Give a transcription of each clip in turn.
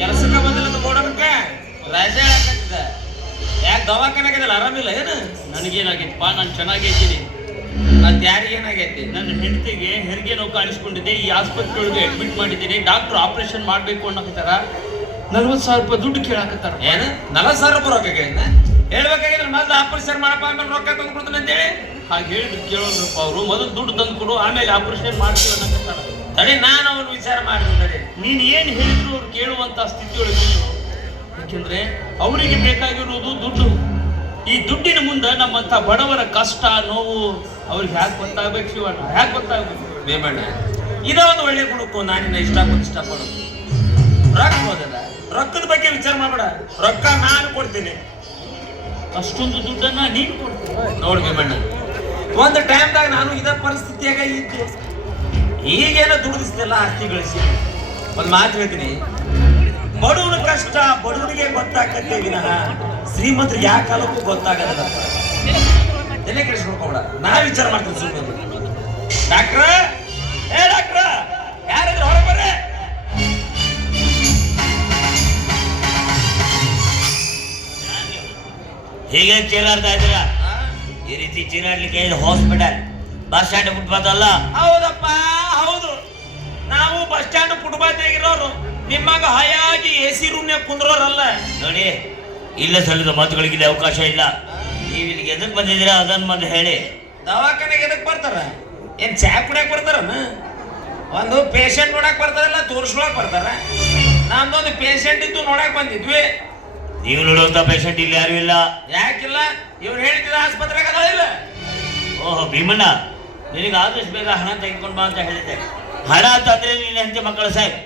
ಕೆಲಸಕ್ಕೆ ಬಂದಿಲ್ಲ ಮೋಡನಕ್ಕೆ ರಜೆ ಹಾಕತ್ತಿದ್ದ ಯಾಕೆ ದವಾಖಾನಾಗಿದ್ದಲ್ಲ ಆರಾಮಿಲ್ಲ? ಏನು? ನನಗೇನಾಗೈತಪ್ಪ? ನಾನು ಚೆನ್ನಾಗೈತೀನಿ. ಮತ್ತೆ ಯಾರಿಗೇನಾಗೈತಿ ನನ್ನ ಹೆಂಡತಿಗೆ ಹೆರಿಗೆ ನೋವು ಕಾಣಿಸ್ಕೊಂಡಿದ್ದೆ ಈ ಆಸ್ಪತ್ರೆ ಒಳಗೆ ಅಡ್ಮಿಟ್ ಮಾಡಿದ್ದೀನಿ. ಡಾಕ್ಟರ್ ಆಪರೇಷನ್ ಮಾಡಬೇಕು ಅನ್ನೋಕತ್ತಾರ. ನಲ್ವತ್ತು ಸಾವಿರ ರೂಪಾಯಿ ದುಡ್ಡು ಕೇಳಾಕತ್ತಾರ. ಏನು? ನಲವತ್ತು ಸಾವಿರ ರೂಪಾಯಿ ರೊಕ್ಕ ಕೇಳಿನ ಹೇಳ್ಬೇಕಾಗಿದ್ರೆ ಮೊದಲು ಆಪರೇಷನ್ ಮಾಡಪ್ಪ, ಆಮೇಲೆ ರೊಕ್ಕ ತಂದು ಕೊಡ್ತೀನಿ ಅಂತೇಳಿ? ಹಾಗೆ ಹೇಳಿದ್ರು. ಕೇಳೋದ್ರಪ್ಪ ಅವರು. ಮೊದಲು ದುಡ್ಡು ತಂದು ಕೊಡು ಆಮೇಲೆ ಆಪರೇಷನ್ ಮಾಡ್ತೀವಿ ತಡಿ ನಾನು ಅವನು ವಿಚಾರ ಮಾಡಿದ್ರೆ ತಡಿ. ನೀನು ಏನು ಹೇಳಿದ್ರು ಅವ್ರು ಕೇಳುವಂತ ಸ್ಥಿತಿಯೊಳಗೆ ಒಳಗೆ ಯಾಕೆಂದ್ರೆ ಅವರಿಗೆ ಬೇಕಾಗಿರುವುದು ದುಡ್ಡು. ಈ ದುಡ್ಡಿನ ಮುಂದೆ ನಮ್ಮಂತ ಬಡವರ ಕಷ್ಟ ನೋವು ಅವ್ರಿಗೆ ಯಾಕೆ ಗೊತ್ತಾಗಬೇಕು ಶಿವಣ್ಣ? ಯಾಕೆ ಗೊತ್ತಾಗಬೇಕು ಭೀಮಣ್ಣ ಇದ ಒಂದು ಒಳ್ಳೆ ಗುಣಕ್ಕೂ ನಾನಿನ್ನ ಇಷ್ಟಪಟ್ಟು ಇಷ್ಟಪಡೋದು ರೊಕ್ಕ ಹೋದಲ್ಲ? ರೊಕ್ಕದ ಬಗ್ಗೆ ವಿಚಾರ ಮಾಡಬೇಡ. ರೊಕ್ಕ ನಾನು ಕೊಡ್ತೀನಿ. ಅಷ್ಟೊಂದು ದುಡ್ಡನ್ನ ನೀನು ಕೊಡ್ತೀನಿ ನೋಡಿ ಭೀಮಣ್ಣ ಒಂದು ಟೈಮ್ದಾಗ ನಾನು ಇದ ಪರಿಸ್ಥಿತಿಯಾಗ ಇದ್ದೆ. ಈಗೇನೋ ದುಡಿದಿಸ್ತಿಲ್ಲ ಆಸ್ತಿ ಗಳಿಸಿ. ಒಂದು ಮಾತು ಹೇಳ್ತೀನಿ. ಬಡವನ ಕಷ್ಟ ಬಡವನಿಗೆ ಗೊತ್ತಾಗತ್ತೆ ವಿನಃ ಶ್ರೀಮಂತ ಯಾವ ಕಾಲಕ್ಕೂ ಗೊತ್ತಾಗಲ್ಲ. ತಲೆ ಕೆಡಿಸ್ಕೊಳ್ಕೊಬೇಡ ನಾ ವಿಚಾರ ಮಾಡ್ತೀನಿ ಸುಮ್ಮನೆ ಡಾಕ್ಟ್ರ? ಏ ಡಾಕ್ಟ್ರ? ಯಾರಾದ್ರೂ ಹೊರಗೆ ಬರ್ರಿ. ಹೀಗೆ ಚೀರಾಡ್ತಾ ಇದ್ದೀರಾ ಈ ರೀತಿ ಚೀರಾಡ್ಲಿಕ್ಕೆ ಹಾಸ್ಪಿಟಲ್ ಬಸ್ ಸ್ಟ್ಯಾಂಡ್ ಅಲ್ಲ? ಹೌದಪ್ಪ ಹೌದು. ನಾವು ಬಸ್ ಸ್ಟ್ಯಾಂಡ್ ಪುಟ್ಬಾದ್ನಾಗಿರೋರು ನಿಮ್ಮಂಗ ಹಯಾಗಿ ಎ ಸಿ ರೂಮ್ನಾಗ ಕುಂದ್ರೋರಲ್ಲ. ನೋಡಿ ಇಲ್ಲ ಸಲ್ಲಿದ ಮಾತುಗಳಿಗೆ ಅವಕಾಶ ಇಲ್ಲ. ನೀವು ಇಲ್ಲಿಗೆ ಎದಕ್ ಬಂದಿದ್ದೀರಾ? ಅದನ್ನ ಮತ್ತೆ ಹೇಳಿ. ದವಾಖಾನೆಗೆ ಎದಕ್ ಬರ್ತಾರ? ಏನ್ ಚಾ ಕುಡಿಯಕ್ ಬರ್ತಾರನ? ಒಂದು ಪೇಷಂಟ್ ನೋಡಕ್ ಬರ್ತಾರಲ್ಲ ತೋರಿಸ್ಕೊಳಕ್ ಬರ್ತಾರ? ನಮ್ದೊಂದು ಪೇಷಂಟ್ ಇತ್ತು ನೋಡಕ್ ಬಂದಿದ್ವಿ. ನೀವು ನೋಡುವಂತ ಪೇಷಂಟ್ ಇಲ್ಲಿ ಯಾರು ಇಲ್ಲ. ಯಾಕಿಲ್ಲ? ಇವ್ರು ಹೇಳ್ತಿದ್ದ ಆಸ್ಪತ್ರೆಗೆ ಓಹೋ ಭೀಮಣ್ಣ. ನಿನಗೆ ಆದಷ್ಟು ಬೇಗ ಹಣ ತೆಗೆದುಕೊಂಡು ಬಾ ಅಂತ ಹೇಳಿದ್ದೆ. ಹಣ ತಂದ್ರೆ ನೀನು ಹೆಂಡತಿ ಮಕ್ಕಳು ಸಾಹೇಬ್.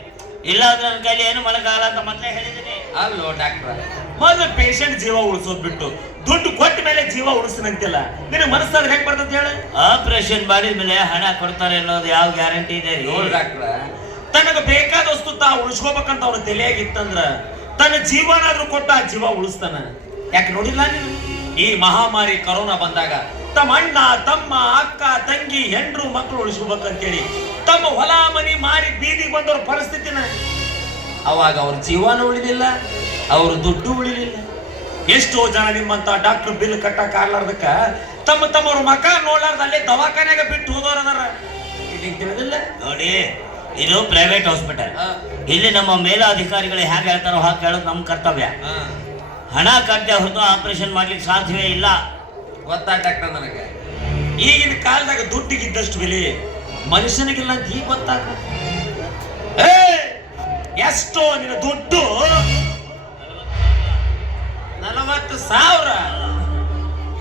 ಇಲ್ಲ ಅಂದ್ರೆ ನನ್ನ ಕೈಲಿ ಏನು ಮಲಗಾಲ ಅಂತ ಮೊದಲೇ ಹೇಳಿದ್ದೀನಿ. ಅಲ್ಲೋ ಡಾಕ್ಟರ್ ಮೊದಲು ಪೇಷಂಟ್ ಜೀವ ಉಳಿಸೋದ್ ಬಿಟ್ಟು ದುಡ್ಡು ಕೊಟ್ಟ ಮೇಲೆ ಜೀವ ಉಳಿಸ್ತೀನಂತಿಲ್ಲ. ನಿನಗೆ ಮನಸ್ಸಾದ್ರೆ ಹೆಂಗ್ ಬರ್ತದೆ ಹೇಳು? ಆಪರೇಷನ್ ಮಾಡಿದ ಮೇಲೆ ಹಣ ಕೊಡ್ತಾರೆ ಅನ್ನೋದು ಯಾವ ಗ್ಯಾರಂಟಿ ಇದೆ ನೋಡಿ ಡಾಕ್ಟರ್ ಡಾಕ್ಟ್ರ ತನಗ ಬೇಕಾದ ವಸ್ತು ತಾ ಉಳಿಸ್ಕೋಬೇಕಂತ ಅವ್ರ ತಲೆಯಾಗಿತ್ತಂದ್ರ ತನ್ನ ಜೀವನಾದ್ರೂ ಕೊಟ್ಟ ಆ ಜೀವ ಉಳಿಸ್ತಾನ. ಯಾಕೆ ನೋಡಿಲ್ಲ ನೀನು? ಈ ಮಹಾಮಾರಿ ಕರೋನಾ ಬಂದಾಗ ತಮ್ಮ ಅಣ್ಣ ತಮ್ಮ ಅಕ್ಕ ತಂಗಿ ಹೆಂಡ್ರು ಮಕ್ಕಳು ಉಳಿಸ್ಕೋಬೇಕಂತೇಳಿ ತಮ್ಮ ಹೊಲ ಮನಿ ಮಾರಿ ಬೀದಿಗೆ ಬಂದವ್ರ ಪರಿಸ್ಥಿತಿನ ಅವಾಗ ಅವ್ರ ಜೀವನ ಉಳಿದಿಲ್ಲ ಅವ್ರ ದುಡ್ಡು ಉಳಿಲಿಲ್ಲ. ಎಷ್ಟೋ ಜನ ನಿಮ್ಮಂತ ಡಾಕ್ಟರ್ ಬಿಲ್ ಕಟ್ಟಕ್ ಆಗ್ಲಾರ್ದಕ್ಕ ತಮ್ಮ ತಮ್ಮವ್ರ ಮಕ ನೋಡ್ಲಾರ್ದ ಅಲ್ಲೇ ದವಾಖಾನೆಗ ಬಿಟ್ಟು ಹೋದವ್ರ ಅದಾರ. ತಿಳಿದಿಲ್ಲ? ನೋಡಿ ಇದು ಪ್ರೈವೇಟ್ ಹಾಸ್ಪಿಟಲ್ ಇಲ್ಲಿ ನಮ್ಮ ಮೇಲಾಧಿಕಾರಿಗಳು ಹೇಗೆ ಹೇಳ್ತಾರೋ ಹಾಗೆ ಹೇಳೋದು ನಮ್ಮ ಕರ್ತವ್ಯ. ಹಣ ಕಟ್ಟೆ ಹೊರತು ಆಪರೇಷನ್ ಮಾಡ್ಲಿಕ್ಕೆ ಸಾಧ್ಯವೇ ಇಲ್ಲ. ಗೊತ್ತಾಗ್ತ ನನಗೆ. ಈಗಿನ ಕಾಲದಾಗ ದುಡ್ಡಿಗಿದ್ದಷ್ಟು ಬೆಲೆ ಮನುಷ್ಯನಿಗಿಲ್ಲ ಈಗ ಗೊತ್ತಾಗ ಎಷ್ಟೋ ನಿನ್ನ ದುಡ್ಡು? ನಲವತ್ತು ಸಾವಿರ.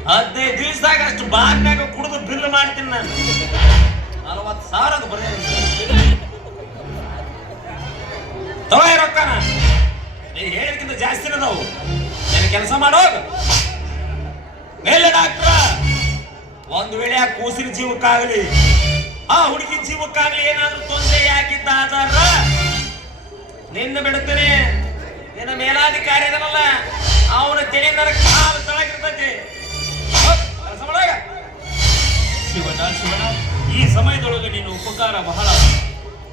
ಹದಿನೈದು ದಿವಸದಾಗ ಅಷ್ಟು ಬಾಗ್ನಾಗ ಕುಡಿದು ಬಿಲ್ ಮಾಡ್ತೀನಿ ನಾನು. ನಲವತ್ತು ಸಾವಿರ ಅದು ಬರೀ ಈ ರೊಕ್ಕನ. ನೀನು ಹೇಳಿದ್ಕಿಂತ ಜಾಸ್ತಿನ ನಾವು ನೀನು ಕೆಲಸ ಮಾಡೋದು ಒಂದು ವೇಳೆ ಆ ಕೂಸಿನ ಜೀವಕ್ಕಾಗಲಿ, ಆ ಹುಡುಗಿ ಜೀವಕ್ಕಾಗಲಿ ಏನಾದ್ರೂ ತೊಂದರೆ ಯಾಕಿದ್ದ ಆಧಾರ ನಿನ್ನ ಬಿಡುತ್ತೇನೆ. ನಿನ್ನ ಮೇಲಾಧಿಕಾರಿ ಅದನಲ್ಲ ಅವನ ತೆನೆ ನರಕ್ಕೆ ಕಾಲು ತಳಗಿರ್ತೈತಿ ಶಿವನ ಶಿವನ ಈ ಸಮಯದೊಳಗೆ ನೀನು ಉಪಕಾರ ಬಹಳ.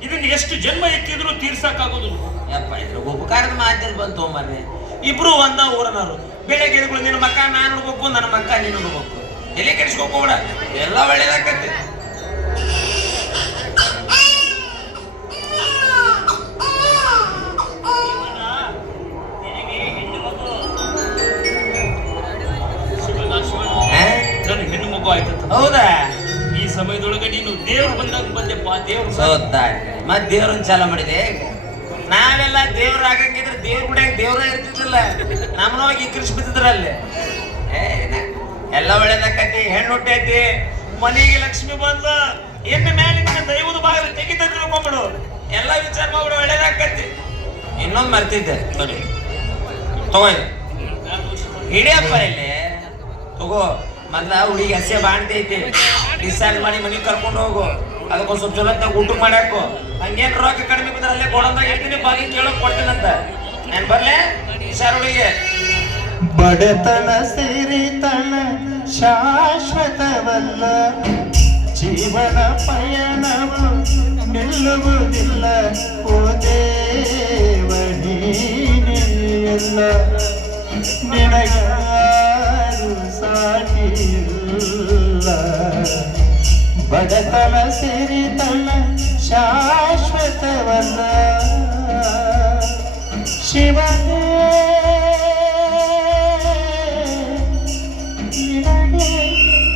ಇದನ್ನ ಎಷ್ಟು ಜನ್ಮ ಎತ್ತಿದ್ರು ತೀರ್ಸಕ್ಕಾಗೋದು ಯಪ್ಪ ಇದ್ರ ಉಪಕಾರದ ಮಾತಿನ ಬಂತು ಮರ್ರೆ. ಇಬ್ರು ಒಂದ ಊರನವರು. ಬೆಳಗ್ಗೆ ನಿನ್ನ ಮಕ್ಕ, ನಾನು ನೋಡ್ಬೇಕು ನನ್ನ ಮಕ್ಕ, ನೀನು ನೋಡ್ಬೇಕು ಎಲ್ಲಿ ಕೆಡಿಸ್ಕೋಬೇಡ ಎಲ್ಲ ಒಳ್ಳೇದಾಗತ್ತೆ. ಹೆಣ್ಣು ಮಗು ಆಯ್ತಂತ. ಹೌದಾ? ಈ ಸಮಯದೊಳಗೆ ನೀನು ದೇವ್ರು ಬಂದಾಗ ಬಂದೆಪ್ಪ ದೇವ್ರು ಸೋತ ಮತ್ ದೇವ್ರನ್ನ ಚಾಲ ಮಾಡಿದೆ ನಾವೆಲ್ಲ ದೇವ್ರ ಆಗಂಗಿದ್ರೆ ದೇವ್ರ ಬಿಡ ದೇವ್ರ ಇರ್ತಿದ್ದಿಲ್ಲ ನಮ್ಮನವಾಗಿ ಕರ್ಸಿ ಕೃಷಿ ಬಿದ್ದಿದ್ರಲ್ಲೇ. ಏ, ಎಲ್ಲ ಒಳ್ಳೇದಾಕತಿ ಹೆಣ್ಣು ಹುಟ್ಟೈತಿ. ಮನೆಗೆ ಲಕ್ಷ್ಮಿ ಬಂದ ಎಣ್ಣೆ ಮೇಲೆ ದೈವದ ಬಾಗಿಲು ತೆಗಿತ ತಿಳ್ಕೊಂಬಿಡು. ಎಲ್ಲ ವಿಚಾರ ಮಾಡ್ಬಿಡು ಒಳ್ಳೇದಾಕತಿ ಇನ್ನೊಂದು ಮರ್ತಿದ್ದೆ, ನೋಡಿ. ತಗೋ. ಹಿಡಿಯಪ್ಪ ಇಲ್ಲಿ. ತಗೋ, ಮೊದ್ಲ ಹುಡುಗಿ ಹಸೆ ಬಾಣ್ತೈತಿ ಡಿಸೈಡ್ ಮಾಡಿ ಮನೆಗೆ ಕರ್ಕೊಂಡು ಹೋಗು. ಅದಕ್ಕೊಂದು ಸ್ವಲ್ಪ ಚಲೋ ಊಟ ಮಾಡ್ಯಾಕು. ಹಂಗೇನು ರೊಕ್ಕ ಕಡಿಮೆ ಬಂದ್ರೆ ಅಲ್ಲೇ ಗೋಡಂದಾಗ ಹೇಳ್ತೀನಿ ಬಾಗಿ ಕೇಳೋಕೆ ಕೊಡ್ತೀನಂತ. ನಾನು ಬರಲೇ? ಹುಡುಗಿ. ಬಡತನ ಸಿರಿತನ ಶಾಶ್ವತವಲ್ಲ. ಜೀವನ ಪಯಣವು ನಿಲ್ಲುವುದಿಲ್ಲ. ಓ ದೇವ ನೀನೇ ಎಲ್ಲ ನಿನಗಾರು ಸಾಟಿಲ್ಲ ಬಡತನ ಸಿರಿತನ ಶಾಶ್ವತವಲ್ಲ. ಶಿವನೇ